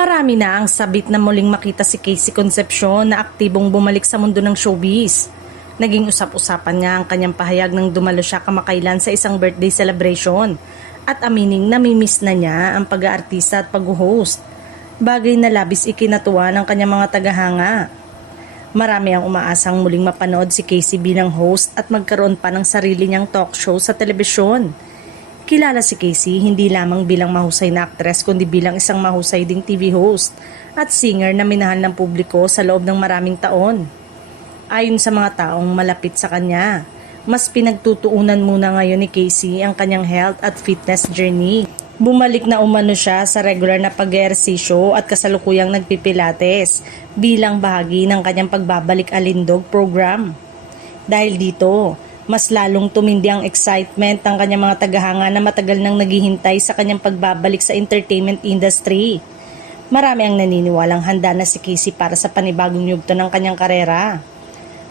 Marami na ang sabik na muling makita si Casey Concepcion na aktibong bumalik sa mundo ng showbiz. Naging usap-usapan nga ang kanyang pahayag nang dumalo siya kamakailan sa isang birthday celebration at amining namimiss na niya ang pag-aartista at pag-host. Bagay na labis ikinatuwa ng kanyang mga tagahanga. Marami ang umaasang muling mapanood si Casey bilang host at magkaroon pa ng sarili niyang talk show sa telebisyon. Kilala si Casey hindi lamang bilang mahusay na aktres kundi bilang isang mahusay ding TV host at singer na minahal ng publiko sa loob ng maraming taon. Ayon sa mga taong malapit sa kanya, mas pinagtutuunan muna ngayon ni Casey ang kanyang health at fitness journey. Bumalik na umano siya sa regular na pag-eehersisyo at kasalukuyang nagpipilates bilang bahagi ng kanyang pagbabalik alindog program. Dahil dito, mas lalong tumindi ang excitement ng kanyang mga tagahanga na matagal nang naghihintay sa kanyang pagbabalik sa entertainment industry. Marami ang naniniwalang handa na si Casey para sa panibagong yugto ng kanyang karera.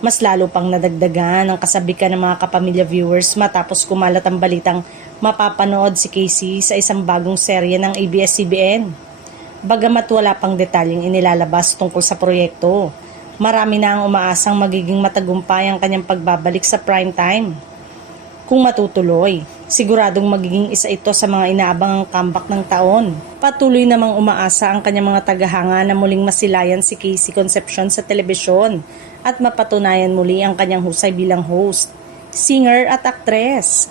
Mas lalo pang nadagdagan ang kasabikan ng mga kapamilya viewers matapos kumalat ang balitang mapapanood si Casey sa isang bagong serye ng ABS-CBN. Bagamat wala pang detalyeng inilalabas tungkol sa proyekto, marami na ang umaasang magiging matagumpay ang kanyang pagbabalik sa prime time. Kung matutuloy, siguradong magiging isa ito sa mga inaabangang comeback ng taon. Patuloy namang umaasa ang kanyang mga tagahanga na muling masilayan si Casey Concepcion sa telebisyon at mapatunayan muli ang kanyang husay bilang host, singer at aktres.